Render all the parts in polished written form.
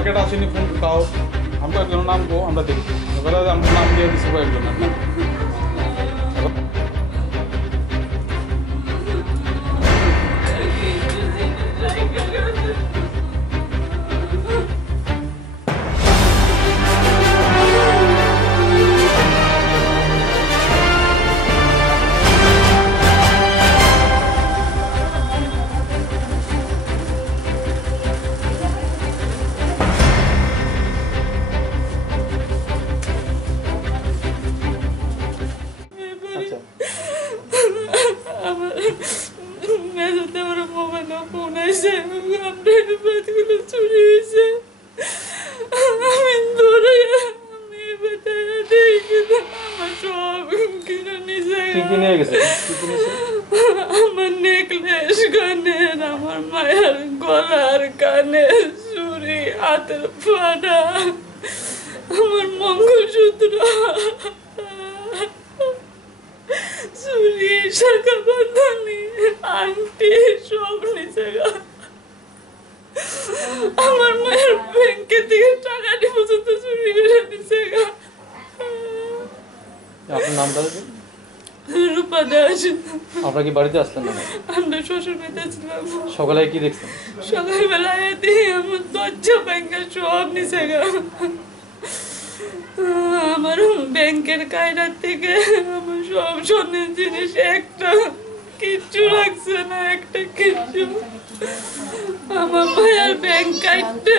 Market আসেনি phone তাও আমরা একজন নামবো আমরা দেখি এবারে আমরা নাম দিয়ে দিচ্ছি কয়েকজনের নাম আমার নেকলেস কানের আমার মায়ের গলার কানের চুড়ি হাতের ফাটা আমার মঙ্গলসূত্র চুড়ি শাখা বাঁধানি আংটি সব নিচে আমার মায়ের ব্যাংকে থেকে টাকাটি পর্যন্ত চুরি করে নিচে আপনার নামটা রূপা দাস। আপনারা কি বাড়িতে আসলেন না? আমরা শ্বশুর বাড়িতে ছিলাম। সকালে কি দেখছেন? সকালবেলায় আমার দরজা ব্যাংকের সব নিচে আমার ব্যাংকের কায়দার থেকে আমার সব স্বর্ণের জিনিস একটা কিচ্ছু রাখছে না, একটা কিচ্ছু। আমার ভাইয়ার ব্যাংক কাটতে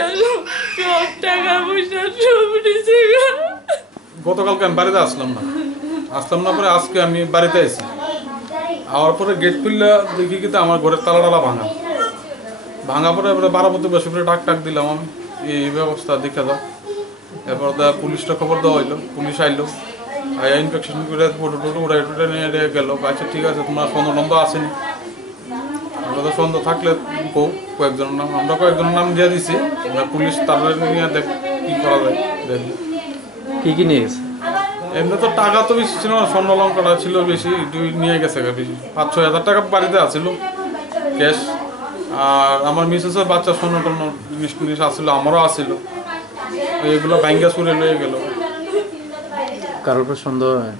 সব টাকা পয়সা সব নিচে। গতকালকে আমি বাড়িতে আসলাম না পরে আজকে আমি বাড়িতে আইছি আওয়ার পরে গেট খুললে দেখি কিন্তু আমার ঘরের তালা ভাঙা পরে এবারে 12 প্রতিবেশী করে ডাক দিলাম আমি এই ব্যবস্থা দেখে দাও। এরপর পুলিশটা খবর দেওয়া হইলো, পুলিশ আইলো ইনফেকশন করে ফটো উড়াই নিয়ে গেল। আচ্ছা ঠিক আছে, তোমার সন্দেহ আসেনি, আমরা তো সন্দেহ থাকলে কয়েকজনের নাম আমরা কয়েকজনের নাম দিয়ে দিছি। পুলিশ তাদের নিয়ে দেখ কি করা যায় দেখবো। কি নিয়ে গেছে? এমনি তো টাকা তো বেশি ছিল না, স্বর্ণ লঙ্কাটা ছিল বেশি, নিয়ে গেছে বেশি 5-6 হাজার টাকা বাড়িতে আছিল ক্যাশ। আর আমার মিসেসের বাচ্চা স্বর্ণ টর্ণ জিনিস আসছিল, আমারও আসছিল, এগুলো ব্যাংকে চুরে লয়ে গেল। কারোর উপর সন্দেহ হয়?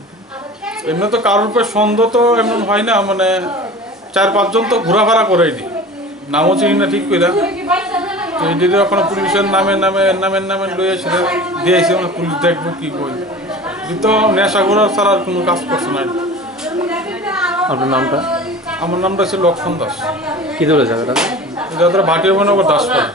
এমনি তো কারোর উপর সন্দেহ তো এমন হয় না, মানে 4-5 জন তো ঘোরাফেরা করেনি, নামও চিনি না ঠিক করে। তো এই দিদি ওখানে পুলিশের নামে লয়ে এসে দিয়েছে, মানে পুলিশ দেখবো কি করি। কিন্তু নেশা করার ছাড়া আর কোনো কাজ করছে না। আপনার নামটা? আমার নামটা ছিল লক্ষণ দাস। কি ধরে জায়গাটা? এটা ভাটির মনে দাসপাড়া।